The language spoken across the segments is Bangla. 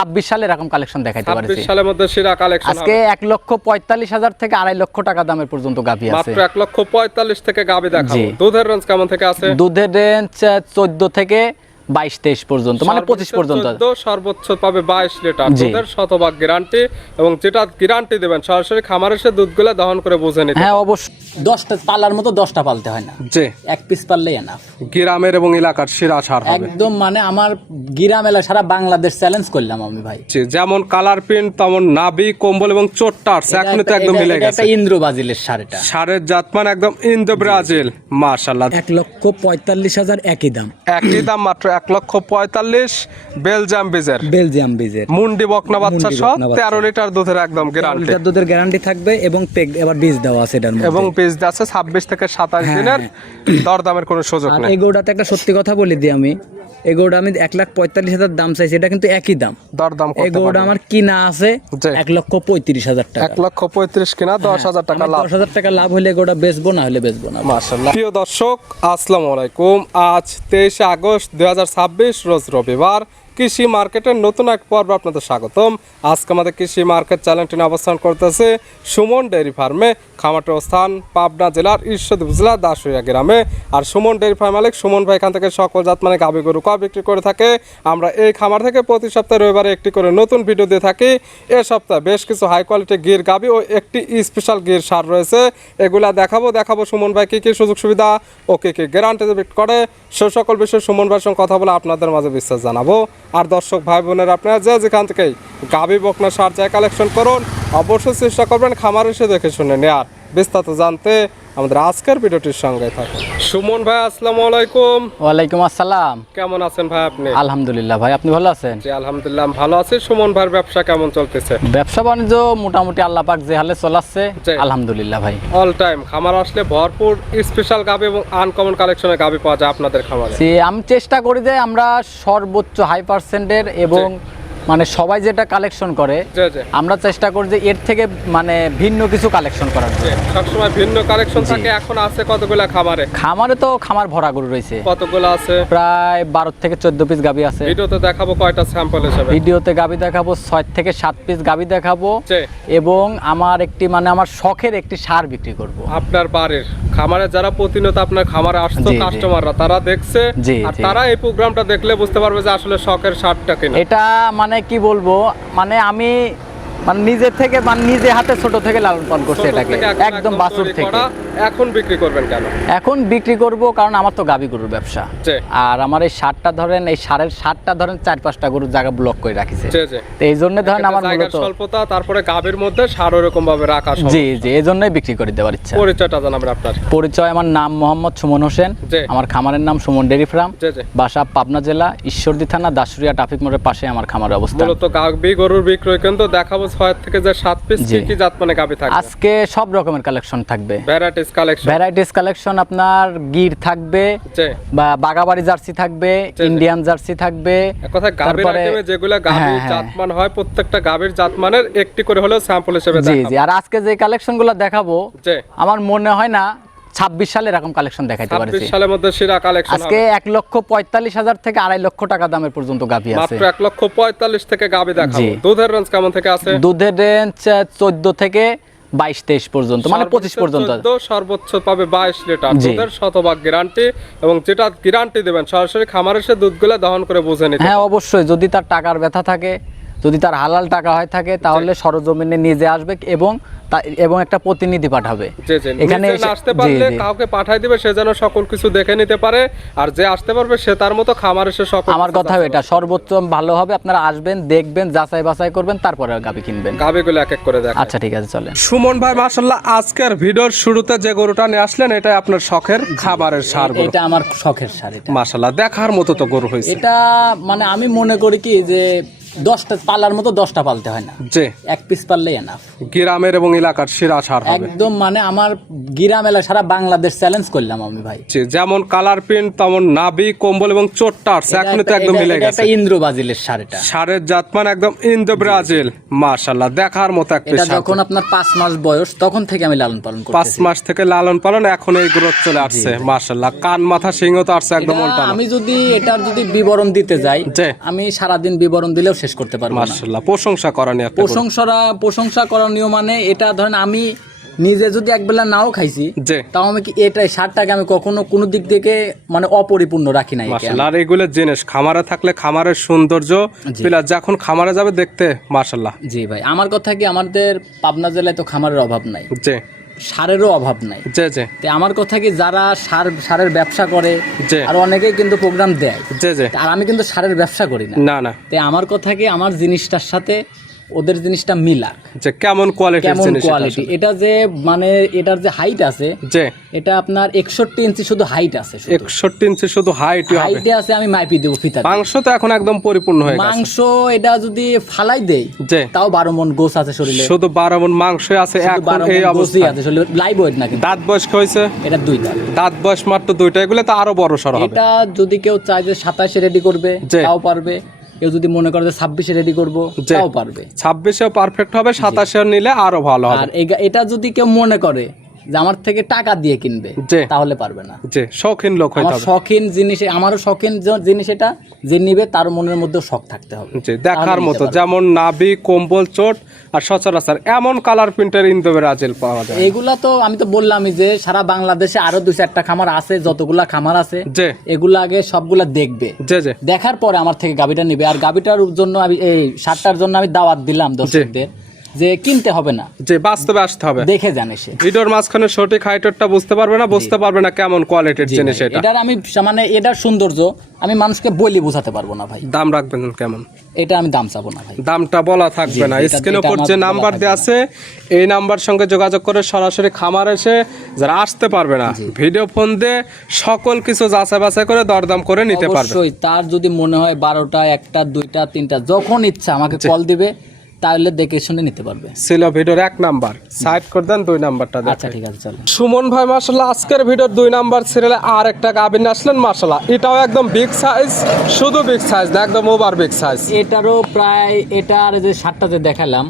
26 সালে এরকম কালেকশন দেখাইতে পারছি। 26 সালের মধ্যে সেরা কালেকশন আজকে 1,45,000 থেকে 2.5 লক্ষ টাকা দামের পর্যন্ত গাভী আছে। মাত্র 1,45,000 থেকে গাভী দেখাবো। দুধের রেঞ্জ কেমন থেকে আছে? দুধের রেঞ্জ 14 থেকে 22-23 পর্যন্ত, মানে 25 পর্যন্ত। সর্বোচ্চ পাবে 22 লিটার দুধের, শতভাগ গ্যারান্টি। এবং যেটা গ্যারান্টি দেবেন সরাসরি খামারে এসে দুধগুলো দহন করে বুঝে নিতে। হ্যাঁ অবশ্যই, 10টা পালার মতো 10টা পালতে হয় না, জি এক পিস পাললেই এনাফ। গ্রামের এবং এলাকার সেরা সার হবে একদম, মানে আমার গ্রাম এলাকা সারা বাংলাদেশ চ্যালেঞ্জ করলাম আমি ভাই। যেমন কালার প্রিন্ট তেমন নাভি কম্বল এবং চোটটা একদম একদম মিলে গেছে। এটা ইন্দ্র ব্রাজিলের সার, এটা সারের জাতমান একদম ইন্দো ব্রাজিল। মাশাআল্লাহ 1,45,000 একই দাম, একই দাম মাত্র 1,45,000। বেলজিয়াম বীজের মুন্ডি বকনা বাচ্চা সহ 13 লিটার দুধের একদম গ্যারান্টি। লিটার দুধের গ্যারান্টি থাকবে এবং এবার বীজ দেওয়া আছে এটার মধ্যে, এবং বীজ আছে 26 থেকে 27 দিনের। দরদামের কোনো সুযোগ নেই। এই গরুটাতে একটা সত্যি কথা বলে দিই আমি, এই গরুটা আমি 1,45,000 দাম চাইছি, এটা কিন্তু একই দাম। দরদাম এই গরুটা আমার কিনা আছে 1,35,000 টাকা। 1,35,000 কিনা, 10,000 টাকা লাভ। 10,000 টাকা লাভ হলে গরুটা বেচবো, না হলে বেচবো না। মাশাআল্লাহ। প্রিয় দর্শক আসসালামু আলাইকুম। আজ 23 আগস্ট 2026 রোজ রবিবার। কৃষি মার্কেটের নতুন এক পর্ব আপনাদের স্বাগতম। আজকে আমাদের কৃষি মার্কেট চ্যানেলটি অবস্থান করতেছে সুমন ডেয়ারি ফার্মে। খামারটির অবস্থান পাবনা জেলার ঈশ্বরদী উপজেলার দাসুরিয়া গ্রামে। আর সুমন ডেয়ারি ফার্ম মালিক সুমন ভাই এখান থেকে সকল জাত মানে গাভী গরু বিক্রি করে থাকে। আমরা এই খামার থেকে প্রতি সপ্তাহে রবিবারে একটি করে নতুন ভিডিও দিয়ে থাকি। এ সপ্তাহে বেশ কিছু হাই কোয়ালিটি গির গাভী ও একটি স্পেশাল গির সার রয়েছে, এগুলা দেখাবো সুমন ভাই কি কি সুযোগ সুবিধা ও কি কি গ্যারান্টি করে, সে সকল বিষয়ে সুমন ভাইয়ের সঙ্গে কথা বলে আপনাদের মাঝে বিশ্বাস জানাবো। আর দর্শক ভাই বোনেরা আপনারা যেখান থেকেই গাভী বকনা সার চাই কালেকশন করুন, অবশ্যই চেষ্টা করবেন খামার এসে দেখে শুনে নেয়ার। বিস্তারিত জানতে আমাদের আজকের ভিডিওটির সঙ্গে থাকুন। সুমন ভাই আসসালামু আলাইকুম। ওয়ালাইকুম আসসালাম। কেমন আছেন ভাই আপনি? আলহামদুলিল্লাহ ভাই, আপনি ভালো আছেন? জি আলহামদুলিল্লাহ ভালো আছি। সুমন ভাইয়ের ব্যবসা কেমন চলতেছে? ব্যবসা বাণিজ্য মোটামুটি আল্লাহ পাক যে হালে চলাচ্ছে, আলহামদুলিল্লাহ ভাই। অল টাইম খামার আসলে ভরপুর স্পেশাল গাভী এবং আনকমন কালেকশনের গাভী পাওয়া যায় আপনাদের খামারে। আমি চেষ্টা করি যে আমরা সর্বোচ্চ হাই পার্সেন্টের এবং মানে সবাই যেটা কালেকশন করে আমরা চেষ্টা করি যে এর থেকে মানে ভিন্ন কিছু কালেকশন করার জন্য। সবসময় ভিন্ন কালেকশন থাকে। এখন আছে কতগুলা খামারে? খামারে তো খামার ভরা গরু রয়েছে। কতগুলো আছে? প্রায় 12 থেকে 14 পিস গাভী আছে। ভিডিওতে দেখাবো কয়টা স্যাম্পল হিসেবে? ভিডিওতে গাভী দেখাবো 6 থেকে 7 পিস গাভী দেখাবো, এবং আমার একটি মানে আমার শখের একটি সার বিক্রি করব। আপনার বাড়ির খামারে যারা প্রতিনিয়ত আপনার খামারে আসতো কাস্টমাররা, তারা দেখছে আর তারা এই প্রোগ্রামটা দেখলে বুঝতে পারবে যে আসলে শখের সারটা কিনা। এটা মানে কি বলবো, মানে আমি মানে নিজে থেকে মানে নিজে হাতে ছোট থেকে লালন পালন করছি এটাকে, একদম বাছুর থেকে। এখন বিক্রি করবেন কেন? এখন বিক্রি করব কারণ আমার তো গাভী গরুর ব্যবসা, আর আমার এই সারটা ধরেন, এই সারের সারটা ধরেন 4-5টা গরুর জায়গা ব্লক করে রাখিছে। তো এই জন্য ধরেন আমার মূলত স্বল্পতা, তারপরে গাভীর মধ্যে সার এরকম ভাবে রাখা। জি এই জন্যই বিক্রি করে দেওয়ার ইচ্ছা। পরিচয়টা জানাবেন আপনার? পরিচয়, আমার নাম মোহাম্মদ সুমন হোসেন, আমার খামারের নাম সুমন ডেয়ারি ফার্ম, বাসা পাবনা জেলা ঈশ্বরদী থানা দাসুরিয়া ট্রাফিক মোড়ের পাশে আমার খামারের অবস্থান। মূলত গাভী গরুর বিক্রয় কেন্দ্র দেখাবো 6 থেকে 7 পিস কি জাত মানে গাভী থাকবে। আজকে সব রকমের কালেকশন থাকবে, ভ্যারাইটিস কালেকশন আপনার গির থাকবে, বা বাগাবাড়ি জার্সি থাকবে, ইন্ডিয়ান জার্সি থাকবে। তারপরে যেগুলা গাভীর জাতমান হয় প্রত্যেকটা গাভীর জাতমানের একটি করে হলো স্যাম্পল হিসেবে দেখাবো। জি আর আজকে যে কালেকশনগুলো দেখাবো আমার মনে হয় না 26 সালে এরকম কালেকশন দেখাইতে পারছি। 26 সালের মধ্যে সেরা কালেকশন। আজকে 1,45,000 থেকে 2.5 লক্ষ টাকা দামের পর্যন্ত গাভী আছে। মাত্র 1,45,000 থেকে গাভী দেখাবো। দুধের রেঞ্জ কেমন থেকে আছে? দুধের রেঞ্জ 14 থেকে 22-23 পর্যন্ত, মানে 25 পর্যন্ত। সর্বোচ্চ পাবে 22 লিটার দুধের, শতভাগ গ্যারান্টি। এবং যেটা গ্যারান্টি দেবেন সরাসরি খামারে এসে দুধগুলো দহন করে বুঝে নিতে। হ্যাঁ অবশ্যই, যদি তার টাকার ব্যথা থাকে, যদি তার হালাল টাকা হয় থাকে, তাহলে সরজমিনে নিজে আসবে এবং একটা প্রতিনিধি পাঠাবে। এখানে আসতে পারলে কাউকে পাঠাই দিবে, সে যেন সকল কিছু দেখে নিতে পারে। আর যে আসতে পারবে সে তার মতো খামার এসে সকল। আমার কথা এটা সর্বোচ্চ ভালো হবে, আপনারা আসবেন, দেখবেন, যাচাই বাছাই করবেন, তারপরে গাভী কিনবেন। গাভীগুলো এক এক করে দেখেন। আচ্ছা ঠিক আছে চলেন। সুমন ভাই মাশাআল্লাহ আজকের ভিডিওর শুরুতে যে গরুটা নিয়ে আসলেন এটা আপনার শখের খামারের সার গরু। এটা আমার শখের সার, এটা মাশাআল্লাহ দেখার মতো তো গরু হয়েছে। এটা মানে আমি মনে করি কি যে 10টা পালার মতো 10টা পালতে হয় না, এক পিস পাললেই এনাফ। গ্রামের এবং এলাকার সেরা সার হবে একদম, মানে আমার গ্রাম এলাকা সারা বাংলাদেশ চ্যালেঞ্জ করলাম আমি ভাই। যেমন কালার প্রিন্ট তেমন নাভি কম্বল এবং চোটটা একদম মিলে গেছে। এটা ইন্দ্র ব্রাজিলের সার, এটা সারের জাতমান একদম ইন্দো ব্রাজিল। মাশাআল্লাহ দেখার মতো একটা সার। এটা যখন আপনার 5 মাস বয়স তখন থেকে আমি লালন পালন করতেছি। 5 মাস থেকে লালন পালন, এখন এই গ্রোথ চলে আসছে। মাশাআল্লাহ কান মাথা সিংহ তো আসছে একদম উল্টানো। আমি যদি এটার বিবরণ দিতে যাই, আমি সারা দিন বিবরণ দিলেও শেষ করতে পারবো না। মাশাআল্লাহ, প্রশংসা করণীয় মানে এটা ধরেন আমি নিজে যদি একবেলা নাও খাইছি, তাও আমি কি এটা সারটাকে আমি কখনো কোনো দিক থেকে মানে অপরিপূর্ণ রাখি নাই। মাশাআল্লাহ, আর এগুলো জিনিস খামারে থাকলে খামারের সৌন্দর্য প্লাস যখন খামারে যাবে দেখতে মাশাআল্লাহ। জি ভাই, আমার কথা কি আমাদের পাবনা জেলায় তো খামারের অভাব নাই, জি সারেরও অভাব নাই। জি জি, আমার কথা কি যারা সারের ব্যবসা করে আর অনেকেই কিন্তু প্রোগ্রাম দেয়, জি জি, আর আমি কিন্তু সারের ব্যবসা করি না। না না, তাই আমার কথা কি আমার জিনিসটার সাথে ওদের জিনিসটা মিলাক, যে কেমন কোয়ালিটি এটা যে মানে এটার যে হাইট আছে, যে এটা আপনার 61 ইঞ্চি শুধু হাইট আছে, 61 ইঞ্চি শুধু হাইটে আছে। আমি মাইপি দেব ফিতা, মাংস তো এখন একদম পরিপূর্ণ হয়ে গেছে। মাংস এটা যদি ফালাই দেই তাও 12 মণ গোছ আছে শরীরে, শুধু 12 মণ মাংস আছে এখন এই অবস্থায় আছে শরীরে, লাইভ ওয়েট না। কিন্তু দাঁত বয়স হইছে, এটা 2 দাঁত, দাঁত বয়স মাত্র 2টা, এগুলো তো আরো বড় সর হবে। এটা যদি কেউ চায় যে 27 এ রেডি করবে তাও পারবে, কেউ যদি মনে করে যে 26 এ রেডি করব তাও পারবে। 26 এও পারফেক্ট হবে, 27 এ নিলে আরো ভালো হবে। আর এটা যদি কেউ মনে করে যে আমার থেকে টাকা দিয়ে কিনবে তাহলে পারবে না। জি, শৌখিন লোক হইতে হবে। শৌখিন জিনিস, আমারও শৌখিন জিনিস, এটা যে নিবে তার মনের মধ্যে শখ থাকতে হবে। জি, দেখার মতো, যেমন নাভি, কম্বল, চোট আর সচরাচর এমন কালার প্রিন্টের ইন্দোবের আজেল পাওয়া যায়। এগুলা তো আমি তো বললামই যে সারা বাংলাদেশে আরো 2-4টা খামার আছে, যতগুলা খামার আছে এগুলা আগে সবগুলা দেখবে, দেখার পরে আমার থেকে গাবিটা নিবে। আর গাবিটার জন্য আমি এই সারটার জন্য আমি দাওয়াত দিলাম দর্শকদের যে কিনতে হবে না, যে বাস্তবে আসতে হবে, দেখে জানে সে। ভিডিওর মাঝখানে সঠিক হাইটটা বুঝতে পারবে না কেমন কোয়ালিটির জিনিস এটা। এটার আমি মানে এটার সৌন্দর্য আমি মানুষকে বলি বোঝাতে পারবো না ভাই। দাম রাখবেন কেমন? এটা আমি দাম চাবো না ভাই, দামটা বলা থাকবে না। স্ক্রিনের উপর যে নাম্বার দেওয়া আছে এই নাম্বার সঙ্গে যোগাযোগ করে সরাসরি খামার এসে যারা আসতে পারবে না ভিডিও ফোন দিয়ে সকল কিছু যাচাই বাছাই করে দরদাম করে নিতে পারবে। অবশ্যই তার যদি মনে হয় 12টা, 1টা, 2টা, 3টা যখন ইচ্ছা আমাকে কল দিবে, তাহলে দেখে শুনে নিতে পারবে। ছিল ভিডিওর 1 নাম্বার, সাইড করে দেন 2 নাম্বারটা। আচ্ছা ঠিক আছে, চলো। সুমন ভাই মাশাআল্লাহ আজকের ভিডিওর 2 নাম্বার সিরিয়ালে আর একটা গাবিন আসলেন মাশাআল্লাহ, এটাও একদম বিগ সাইজ, শুধু বিগ সাইজ না, একদম ওভার বিগ সাইজ। এটারও প্রায় এটার যে শার্টটা যে দেখালাম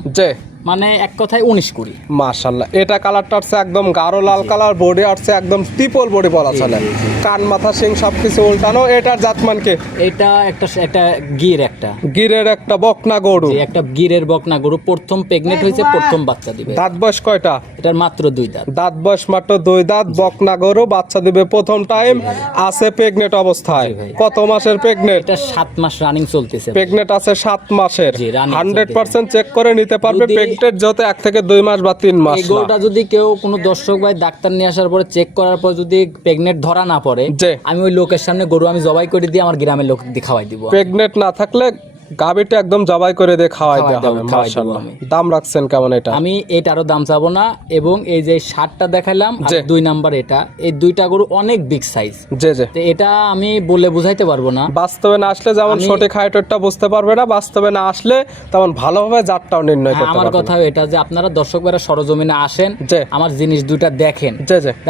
মানে এক কথায় 19-20 মাশাআল্লাহ। এটা কালারটা হচ্ছে একদম গাঢ় লাল কালার, বডি হচ্ছে একদম ট্রিপল বডি বলা চলে, কান মাথা সিং সবকিছু উল্টানো। এটার জাতমান কি? এটা একটা গিরের একটা বকনা গরু, একটা গিরের বকনা গরু, প্রথম প্রেগনেন্ট হয়েছে, প্রথম বাচ্চা দিবে। দাঁত বয়স কয়টা? এটার মাত্র 2 দাঁত, দাঁত বয়স মাত্র 2 দাঁত, বকনা গরু, বাচ্চা দিবে প্রথম টাইম, আছে প্রেগনেন্ট অবস্থায়। কত মাসের প্রেগনেন্ট? এটা 7 মাস রানিং চলতেছে, প্রেগনেন্ট আছে 7 মাসের, 100% চেক করে নিতে পারবে। যত 1 থেকে 2 মাস বা 3 মাস। এই গরুটা যদি কেউ কোনো দর্শক ভাই ডাক্তার নিয়ে আসার পরে চেক করার পর যদি প্রেগনেন্ট ধরা না পড়ে, আমি ওই লোকের সামনে গরু আমি জবাই করে দিয়ে আমার গ্রামের লোক দিয়ে খাওয়াই দিব। প্রেগনেন্ট না থাকলে গাবিটা একদম জবাই করে দিয়ে খাওয়াই দেওয়া হবে। মাশাআল্লাহ। দাম রাখছেন কেমন এটা? আমি এটারও দাম চাবো না, এবং এই যে শার্টটা দেখালাম আর 2 নাম্বার এটা, এই 2টা গরু অনেক বিগ সাইজ। তো এটা আমি বলে বুঝাইতে পারবো না, বাস্তবে না আসলে যেমন সঠিক হাইটটা বুঝতে পারবে না, বাস্তবে না আসলে তেমন ভালোভাবে জাতটাও নির্ণয় করতে পারবে। আমার কথা এটা যে আপনারা দর্শক ভাইরা সরজমিনে আসেন, আমার জিনিস 2টা দেখেন,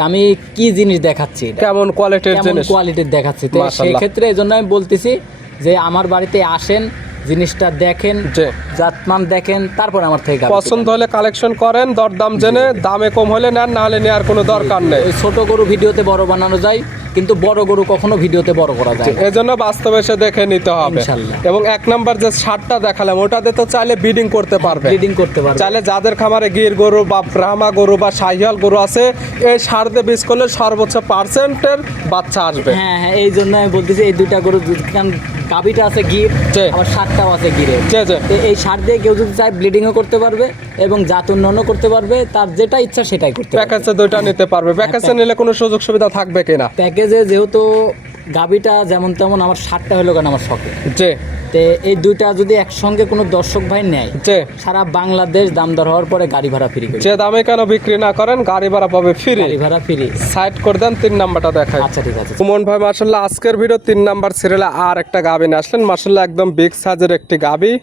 আমি কি জিনিস দেখাচ্ছি, কেমন কোয়ালিটির দেখাচ্ছি। তো সেই ক্ষেত্রে এজন্য আমি বলতেছি যে আমার বাড়িতে আসেন, জিনিসটা দেখেন, জাতমান দেখেন, তারপর আমার থেকে পছন্দ হলে কালেকশন করেন, দরদাম জেনে, দামে কম হলে নেন, না হলে নেওয়ার কোনো দরকার নেই। ছোট গরু ভিডিওতে বড় বানানো যায়, কিন্তু বড় গরু কখনো ভিডিওতে বড় করা যায় না। এজন্য বাস্তবে এসে দেখে নিতে হবে। এবং 1 নাম্বার যে শার্টটা দেখালাম ওটাতে তো চাইলে ব্রিডিং করতে পারবে, চাইলে যাদের খামারে গির গরু বা ব্রাহ্মা গরু বা শাহিয়াল গরু আছে, এই সার দিয়ে বীজ করলে সর্বোচ্চ পার্সেন্টের বাচ্চা আসবে। হ্যাঁ, এই জন্য আমি বলতেছি এই 2টা গরু, গাবিটা আছে গির, আবার শার্টটাও আছে গিরে। এই সার দিয়ে কেউ যদি চায় ব্লিডিংও করতে পারবে এবং জাত উন্নয়নও করতে পারবে, তার যেটা ইচ্ছা সেটাই করতে পারবে। প্যাকেজে 2টা নিতে পারবে। প্যাকেজে নিলে কোনো সুযোগ সুবিধা থাকবে কিনা? প্যাকেজে যেহেতু গাবিটা যেমন তেমন, আমার শার্টটা হলো কেন আমার শখে, এই 2টা যদি একসঙ্গে কোনো দর্শক ভাই নেয়, সারা বাংলাদেশ দাম দর হওয়ার পরে গাড়ি ভাড়া ফ্রি। যে দামে কেন বিক্রি না করেন, গাড়ি ভাড়া পাবে ফ্রি। সাইড করে দেন, 3 নাম্বারটা দেখাই। আচ্ছা ঠিক আছে। সুমন ভাই মাশাআল্লাহ আজকের ভিডিও 3 নাম্বার সিরিয়ালে আর একটা গাবি নিয়ে আসলেন মাশাআল্লাহ, একদম বিগ সাইজের একটি গাবি,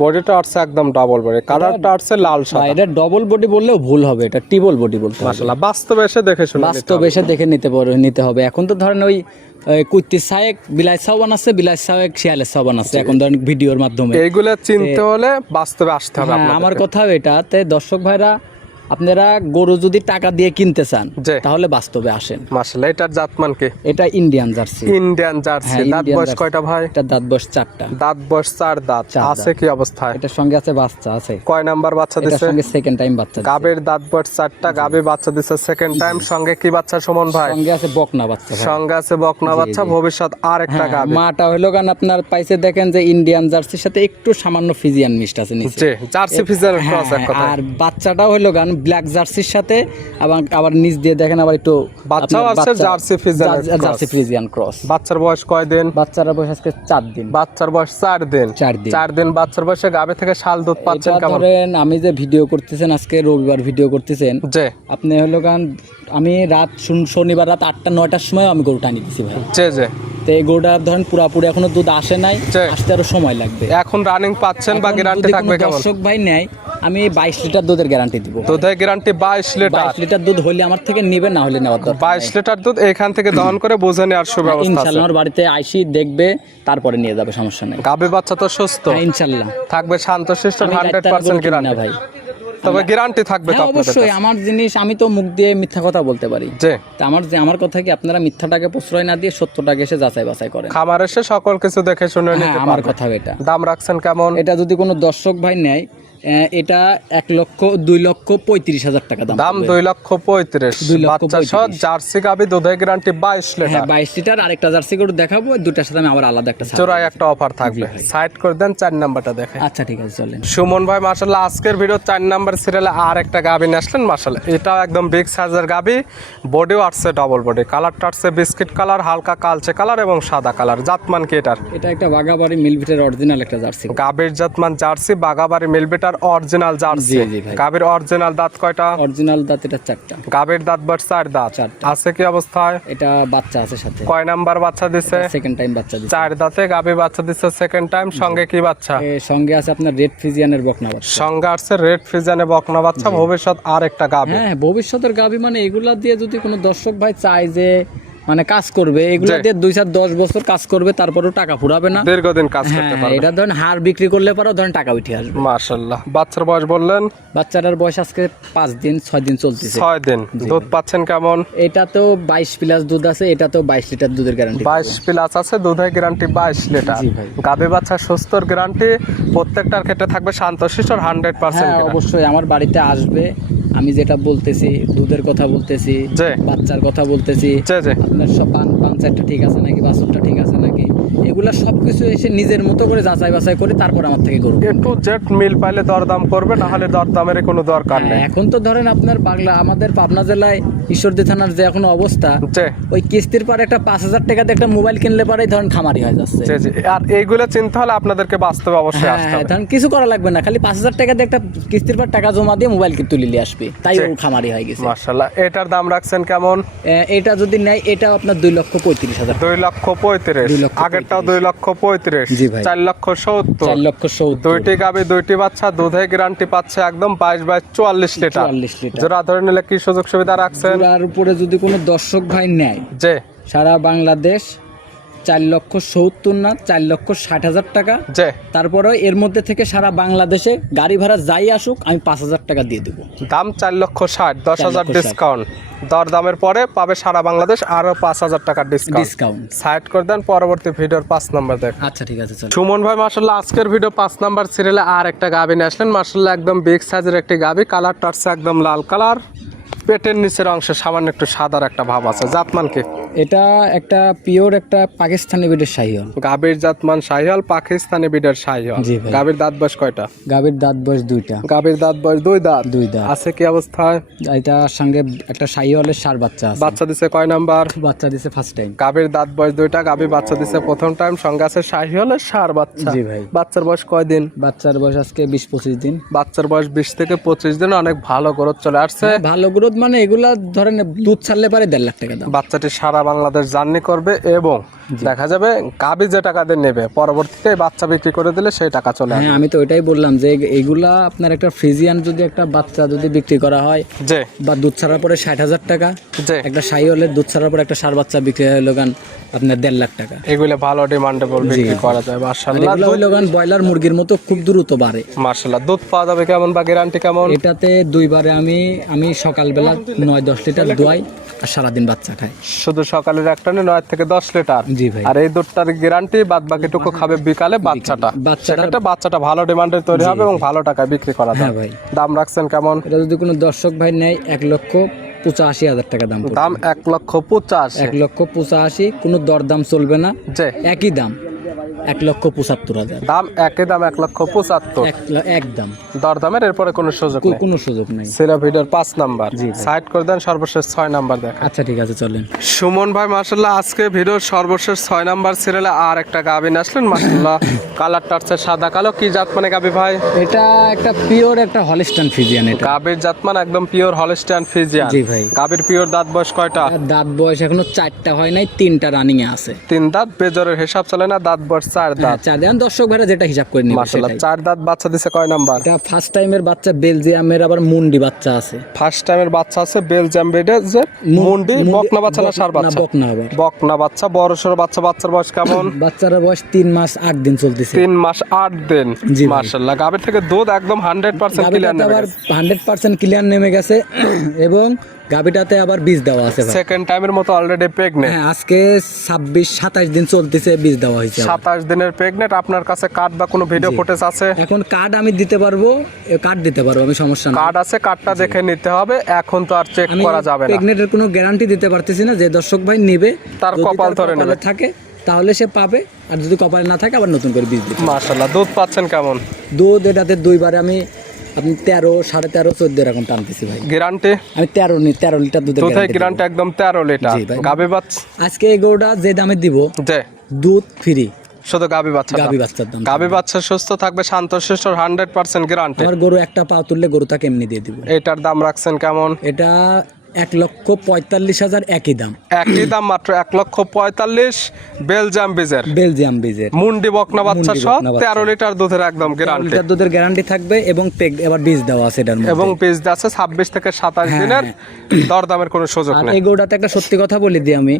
বডিটা আছে একদম ডাবল বডি, কালারটা আছে লাল সাদা। এটা ডাবল বডি বললেও ভুল হবে, এটা ট্রিপল বডি বলতে হবে। মাশাআল্লাহ বাস্তবে এসে দেখে শুনে নিতে হবে। এখন তো ধরেন ওই কুত্তি সায়েক বিলাস সাবান আছে, বিলাস সায়েক শিয়ালের সাবান আছে, এখন ধরেন ভিডিওর মাধ্যমে এইগুলা চিনতে হলে বাস্তবে আসতে হবে। আমার কথা এটাতে দর্শক ভাইরা আপনারা গরু যদি টাকা দিয়ে কিনতে চান জি। তাহলে বাস্তবে আসেন। মাশাআল্লাহ, এটার জাতমান কি? এটা ইন্ডিয়ান জার্সি। Indian jersey. হ্যাঁ, দাঁত ইন্ডিয়ান বয়স জার্সি। কয়টা ভাই? এটা দাঁত বয়স 4টা। দাঁত বয়স 4 দাঁত। চার আছে দাঁত। কি অবস্থায়? এটার সঙ্গে আছে বাচ্চা আছে। কয় নাম্বার বাচ্চা এটার দিছে? সঙ্গে সেকেন্ড টাইম বাচ্চা দিছে। গাবের দাঁত বয়স 4টা, গাবে বাচ্চা দিছে সেকেন্ড টাইম। সঙ্গে কি বাচ্চা সুমন ভাই? সঙ্গে আছে বকনা বাচ্চা ভাই। সঙ্গে আছে বকনা বাচ্চা। ভবিষ্যৎ আর একটা হ্যাঁ, গাবে। মাটা হইলো গান আপনার পাইছে দেখেন যে ইন্ডিয়ান জার্সির সাথে একটু সামান্য ফিজিয়ান মিক্সড আছে নিচে। জি, জার্সি ফিজিয়ান হ্যাঁ, ক্রস এক কথা। আর বাচ্চাটাও হইলো গান ব্ল্যাক জার্সির সাথে আবার নিচ দিয়ে দেখেন আবার একটু বাচ্চাও আপনার আছে jersey Friesian cross. Jersey Friesian cross. বাচ্চার বয়স কয় দিন? বাচ্চার বয়স আজকে 4 দিন। বাচ্চার বয়স 4 দিন। 4 দিন। 4 দিন বাচ্চার বয়সে গাবে থেকে শাল দুধ পাচ্ছেন এটা কেমন? ধরেন আমি যে ভিডিও করতেছেন আজকে রবিবার ভিডিও করতেছেন, জি আপনি হলো গান আমি শনিবার রাত 8টা-9টার সময় আমি গরুটা আনি দিছি ভাই। জি জি। তো এই গরুটা ধরেন পুরাপুরি এখনো দুধ আসে নাই, জি। আসতে আরো সময় লাগবে। এখন রানিং পাচ্ছেন বা এখন গ্যারান্টি যদি থাকবে কোনো কেমন? দর্শক ভাই নেয় আমি 22 লিটার দুধের গ্যারান্টি দিব। দুধের গ্যারান্টি 22 লিটার। 22 লিটার দুধ হলে আমার থেকে নেবে, না হলে নেওয়ার দরকার 22 লিটার দুধ এখান থেকে দহন করে বুঝে নেওয়ার সুব্যবস্থা আছে। ইনশাআল্লাহ আমার বাড়িতে আইসি দেখবে, তারপরে নিয়ে যাবে, সমস্যা নেই। গাবে বাচ্চা তো সুস্থ হ্যাঁ, ইনশাআল্লাহ থাকবে, শান্তশিষ্ট, আমি 100% গরু কিনি না গ্যারান্টি ভাই। তবে গ্যারান্টি থাকবে তো হ্যাঁ, আপনাদের অবশ্যই কাছে? আমার জিনিস, আমি তো মুখ দিয়ে মিথ্যা কথা বলতে পারি। জি। তা আমার কথা কি আপনারা মিথ্যাটাকে প্রশ্রয় না দিয়ে সত্যটাকে এসে যাচাই বাছাই করেন। খামার এসে সকল কিছু দেখে শুনে হ্যাঁ, নিতে আমার পারবে। কথা এটা। দাম রাখছেন কেমন? এটা যদি কোনো দর্শক ভাই নেয় এটা 2,35,000 টাকা দাম দাম পড়বে। 2,35,000। 2,35,000 বাচ্চা সহ জার্সি গাবি দুধের গ্যারান্টি 22 হ্যাঁ, লিটার। 22 লিটার। আরেকটা জার্সি গরু দেখাবো, ওই দুটার সাথে আমি আবার আলাদা একটা ছাড় জোড়ায় দেব। একটা অফার থাকবে। সাইড করে দেন, 4 নাম্বারটা দেখে। আচ্ছা ঠিক আছে, চলেন। সুমন ভাই মাশাআল্লাহ আজকের ভিডিও 4 নাম্বার সিরিয়ালে আর একটা গাবি নিয়ে আসলেন মাশাআল্লাহ। এটাও একদম বিগ সাইজের গাবি, বডিও আসছে ডবল বডি, কালারটা আসছে বিস্কিট কালার, হালকা কালচে কালার এবং সাদা কালার। জাতমান কি এটার? এটা একটা বাগাবাড়ি মিলভিটের অরিজিনাল একটা জার্সি। গাবির জাতমান জার্সি, বাগাবাড়ি মিলবেটার অরিজিনাল জার্সি। জি, জি ভাই। গাবির অরিজিনাল দাঁত কয়টা? অরিজিনাল দাঁত এটা 4টা। গাবির দাঁত বয়স 4 দাঁত। 4টা। আছে কি অবস্থায়? এটা বাচ্চা আছে সাথে। কয় নাম্বার বাচ্চা দিছে? সেকেন্ড টাইম বাচ্চা দিচ্ছে। 4 দাঁতে গাবি বাচ্চা দিছে সেকেন্ড টাইম। সঙ্গে কি বাচ্চা? সঙ্গে আছে আপনার রেড ফিজিয়ানের বকনা বাচ্চা। সঙ্গে আসছে রেড ফিজানে বকনা বাচ্চা। ভবিষ্যৎ আর একটা গাবি। হ্যাঁ, ভবিষ্যতের গাবি মানে এগুলা দিয়ে যদি কোনো দর্শক ভাই চায় যে মানে কাজ করবে, এগুলা দিয়ে 2-10 বছর কাজ করবে, তারপরেও টাকা ফুরাবে না, দীর্ঘদিন কাজ করতে হ্যাঁ, পারবে। এটা ধরেন হাড় বিক্রি করলে পরেও ধরেন টাকা উঠে আসবে। মাশাআল্লাহ। বাচ্চার বয়স বললেন? বাচ্চাটার বয়স আজকে 5 দিন 6 দিন চলতেছে। 6 দিন। দুধ পাচ্ছেন কেমন? এটা তো 22 প্লাস দুধ আছে, এটা তো 22 লিটার দুধের গ্যারান্টি। 22 প্লাস আছে, দুধের গ্যারান্টি 22 লিটার। জি ভাই। গাবে বাচ্চা সুস্থর গ্যারান্টি, প্রত্যেকটার ক্ষেত্রে থাকবে শান্তশিষ্টর 100% হ্যাঁ, গ্যারান্টি। অবশ্যই আমার বাড়িতে আসবে, আমি যেটা বলতেছি দুধের কথা বলতেছি, জি। বাচ্চার কথা বলতেছি, জি জি। আপনার সব পাঞ্চারটা ঠিক আছে নাকি, বাছুরটা ঠিক আছে নাকি, এগুলা সবকিছু এসে নিজের মতো করে যাচাই বাছাই করে তারপর আমার থেকে গরু। একটু জেট মিল পাইলে দরদাম করবে, না হলে দরদামের কোনো দরকার নেই। এখন তো ধরেন আপনার আমাদের পাবনা জেলায় ঈশ্বরদী থানার যে এখন অবস্থা, জি ওই কিস্তির পর একটা 5,000 টাকা দিয়ে একটা মোবাইল কিনলে পরেই ধরেন খামারি হয়ে যাচ্ছে। জি জি। আর এইগুলো চিন্তা হলে আপনাদেরকে বাস্তবে অবশ্যই হ্যাঁ, আসতে হবে। ধরেন কিছু করা লাগবে না, খালি 5,000 টাকা দিয়ে একটা কিস্তির পর টাকা জমা দিয়ে মোবাইল তুলে নিয়ে আসবে, তাই ও খামারি হয়ে গেছে। মাশাআল্লাহ। এটার দাম রাখছেন কেমন? এটা যদি নেয় এটাও আপনার 2,35,000। 2,35,000। আগেরটাও 2,35,000। জি ভাই। 4,70,000। 4,70,000। দুইটি গাবি দুইটি বাচ্চা, দুধে গ্যারান্টি পাচ্ছে একদম 22-22 লিটার। 44 লিটার। জোড়া ধরে নিলে কি সুযোগ সুবিধা রাখছেন? জোড়ার উপরে যদি কোনো দর্শক ভাই নেয়, যে সারা বাংলাদেশ 4,70,000 না 4,60,000 টাকা, যে তারপরে এর মধ্যে থেকে সারা বাংলাদেশে গাড়ি ভাড়া যাই আসুক আমি 5,000 টাকা দিয়ে দেবো। দাম 4,60,000, 10,000 4,60,000 ডিসকাউন্ট। দরদামের পরে পাবে সারা বাংলাদেশ আরো 5,000 টাকার ডিসকাউন্ট। ডিসকাউন্ট। সাইড করে দেন, পরবর্তী ভিডিওর 5 নাম্বার দেখ। আচ্ছা ঠিক আছে, চলো। সুমন ভাই মাশাআল্লাহ আজকের ভিডিও 5 নাম্বার সিরিয়ালে আর একটা গাবি নিয়ে আসলেন মাশাআল্লাহ। একদম বিগ সাইজের একটি গাবি, কালারটা হচ্ছে একদম লাল কালার, পেটের নিচের অংশে সামান্য একটু সাদার একটা ভাব আছে। জাতমান কি? এটা একটা পিওর একটা পাকিস্তানি বিটের শাহিওয়াল। গাবির জাতমান শাহিওয়াল, পাকিস্তানি বিডের শাহিওয়াল। জি ভাই। গাবির দাঁত বয়স কয়টা? গাভীর দাঁত বয়স 2টা। গাবির দাঁত বয়স 2 দাঁত। 2 দাঁত। আছে কি অবস্থায়? এটার সঙ্গে একটা শাহিওয়ালের সার বাচ্চা আছে। বাচ্চা দিছে কয় নাম্বার? বাচ্চা দিছে ফার্স্ট টাইম। গাবির দাঁত বয়স 2টা, গাবি বাচ্চা দিছে প্রথম টাইম। সঙ্গে আছে শাহিওয়ালের সার বাচ্চা। জি ভাই। বাচ্চার বয়স কয় দিন? বাচ্চার বয়স আজকে 20-25 দিন। বাচ্চার বয়স 20 থেকে 25 দিন। অনেক ভালো গ্রোথ চলে আসছে। ভালো গ্রোথ মানে এগুলা ধরেন দুধ ছাড়লে পারে 1.5 লাখ টাকা দাম। বাচ্চাটি সারা বাংলাদেশ জার্নি করবে এবং দেখা যাবে গাবি যে টাকা দিয়ে নেবে পরবর্তীতে বাচ্চা বিক্রি করে দিলে সেই টাকা চলে আসবে। হ্যাঁ, আমি তো ওইটাই বললাম যে এইগুলা আপনার একটা ফ্রিজিয়ান যদি একটা বাচ্চা যদি বিক্রি করা হয় যে বা দুধ ছাড়ার পরে 60,000 টাকা, যে একটা শাহিওয়ালের দুধ ছাড়ার পরে একটা ষাঁড় বাচ্চা বিক্রি হয় লোগান আপনার 1.5 লাখ টাকা। এগুলো ভালো ডিমান্ডেবল বিক্রি করা যায় মাশাআল্লাহ। এগুলো লোগান ব্রয়লার মুরগির মতো খুব দ্রুত বাড়ে মাশাআল্লাহ। দুধ পাওয়া যাবে কেমন বা গ্যারান্টি কেমন? এটাতে দুইবারে আমি সকালবেলা 9-10 লিটার দোয়াই আর সারাদিন বাচ্চা খায়। শুধু সকালের একটা 9 থেকে 10 লিটার। জি ভাই। আর এই দুধটার গ্যারান্টি বাদ বাকিটুকু খাবে বিকালে বাচ্চাটা। বাচ্চাটা বাচ্চাটা ভালো ডিমান্ডের তৈরি হবে এবং ভালো টাকায় বিক্রি করা হ্যাঁ যাবে। ভাই। দাম রাখছেন কেমন? এটা যদি কোনো দর্শক ভাই নেয় 1,85,000 টাকা দাম পড়বে। দাম 1,85,000। 1,85,000, কোনো দরদাম চলবে না, যে একই দাম 1,75,000। দাম একই দাম 1,75,000 একদম দরদামের, এরপরে কোনো সুযোগ নেই। কোনো সুযোগ নেই। সেরা ভিডিওর 5 নাম্বার জি ভাই। সাইড করে দেন, সর্বশেষ 6 নাম্বার দেখেন। আচ্ছা ঠিক আছে, চলেন। সুমন ভাই মাশাআল্লাহ আজকে ভিডিওর সর্বশেষ 6 নাম্বার সিরিয়ালে আর একটা গাবিন আসলেন মাশাআল্লাহ। কালারটা হচ্ছে সাদা কালো, কি জাত মানে গাবি ভাই? এটা একটা পিওর একটা হলিস্টান ফ্রিজিয়ান। এটা গাবির জাত মানে একদম পিওর হলস্টাইন ফ্রিজিয়ান। জি ভাই। গাবির পিওর দাঁত বয়স কয়টা? আর দাঁত বয়স এখনো 4টা হয় নাই, 3টা রানিং এ আছে। 3 দাঁত, বেজরের হিসাব চলে না, দাঁত বয়স 4 দাঁত। 4 দাঁত, দর্শক ভাইরা যেটা হিসাব করে নিবে মাশাআল্লাহ সেটাই। 4 দাঁত। বাচ্চা দিছে কয় নাম্বার? এটা ফার্স্ট টাইমের বাচ্চা, বেলজিয়ামের আবার মুন্ডি বাচ্চা আছে। ফার্স্ট টাইমের বাচ্চা আছে, বেলজিয়াম ব্রিডের যে মুন্ডি। বকনা বাচ্চা না ষাঁড় বাচ্চা? বকনা আবার। বকনা বাচ্চা, বড় সড়ো বাচ্চা। বাচ্চার বয়স কেমন? বাচ্চার বয়স 3 মাস 8 দিন চলতেছে। 3 মাস 8 দিন। জি ভাই। মাশাআল্লাহ গাবির থেকে দুধ একদম 100% ক্লিয়ার নেবে। আবার 100% ক্লিয়ার নেমে গেছে এবং গাবিটাতে আবার বীজ দেওয়া আছে ভাই। সেকেন্ড টাইমের মতো অলরেডি প্রেগনেন্ট। হ্যাঁ, আজকে 26-27 দিন চলতেছে, বীজ দেওয়া হয়েছে। 27 দিনের প্রেগনেন্ট। আপনার কাছে কার্ড বা কোনো ভিডিও ফুটেজ আছে? এখন কার্ড আমি দিতে পারবো, কার্ড দিতে পারবো আমি, সমস্যা না। কার্ড আছে, কার্ডটা দেখে নিতে হবে। এখন তো আর চেক আমি করা যাবে না। প্রেগনেন্টের কোনো গ্যারান্টি দিতে পারতেছি না। যে দর্শক ভাই নেবে তার যদি কপাল ধরে কপালে নেবে। থাকে তাহলে সে পাবে, আর যদি কপালে না থাকে আবার নতুন করে বীজ দিতে। মাশাআল্লাহ। দুধ পাচ্ছেন কেমন? দুধ এটাতে দুইবারে আমি আপনি 13, 13.5, 14 এরকম টানতেছি ভাই। গ্যারান্টি? আমি 13 লিটার দুধের দুধের গ্যারান্টি গ্যারান্টি একদম 13 লিটার। জি ভাই। গাবি বাচ্চা আজকে এই গরুটা যে দামে দিব, যে দুধ ফ্রি, শুধু গাবি বাচ্চা। গাবি বাচ্চার দাম। গাবি বাচ্চা সুস্থ থাকবে, শান্তশিষ্ট, 100% গ্যারান্টি। আমার গরু একটা পা তুললে গরুটাকে এমনি দিয়ে দিব। এটার দাম রাখছেন কেমন? এটা 1,45,000 একই দাম। একই দাম মাত্র 1,45,000। বেলজিয়াম বীজের, বেলজিয়াম বীজের মুন্ডি বকনা বাচ্চা মুন্ডি সহ বকনা বাচ্চা। 13 লিটার দুধের একদম গ্যারান্টি। লিটার দুধের গ্যারান্টি থাকবে এবং এবার বীজ দেওয়া আছে এটার মধ্যে। এবং বীজ আছে 26 থেকে 27 দিনের। দরদামের কোনো সুযোগ আর নেই। এই গরুটাতে একটা সত্যি কথা বলে দিই আমি,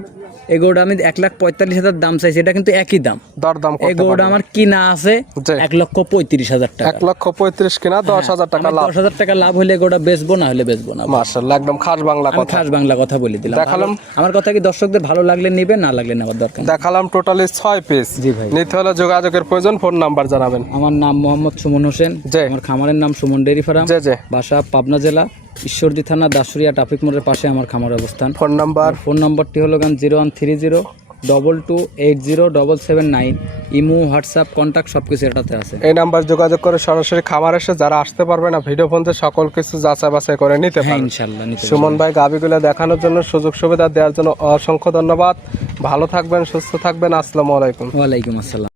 এই গরুটা আমি 1,45,000 দাম চাইছি, এটা কিন্তু একই দাম। দরদাম এই করতে গরুটা পারবেন। আমার কিনা আছে জি। 1,35,000 টাকা। 1,35,000 কিনা, 10,000 টাকা লাভ। 10,000 টাকা লাভ হলে গরুটা বেচবো, না হলে বেচবো না। মাশাআল্লাহ একদম খাস বাংলা আমি কথা খাস বাংলা কথা বলে দিলাম। দেখালাম। আমার কথা কি দর্শকদের ভালো লাগলে নিবে, না লাগলে নেওয়ার দরকার নেই। দেখালাম টোটালি 6 পিস। জি ভাই। নিতে হলে যোগাযোগের প্রয়োজন, ফোন নাম্বার জানাবেন। আমার নাম মোহাম্মদ সুমন হোসেন। জি। আমার খামারের নাম সুমন ডেইরি ফার্ম। জি জি। বাসা পাবনা জেলা ঈশ্বরদী থানা দাসুরিয়া ট্রাফিক মোড়ের পাশে আমার খামার অবস্থান। Phone number? ফোন নম্বরটি হলো 013022807779। ইমো, হোয়াটসঅ্যাপ, কন্ট্যাক্ট সবকিছু এটাতে আছে। এই নাম্বার যোগাযোগ করে সরাসরি খামার এসে যারা আসতে পারবে না, ভিডিও ফোনতে সকল কিছু যাচাই বাছাই করে নিতে হ্যাঁ, পারবে। ইনশাআল্লাহ নিতে সুমন ভাই গাবিগুলো দেখানোর জন্য, সুযোগ সুবিধা দেওয়ার জন্য অসংখ্য ধন্যবাদ। ভালো থাকবেন, সুস্থ থাকবেন। আসসালামু আলাইকুম। ওয়ালাইকুম আসসালাম।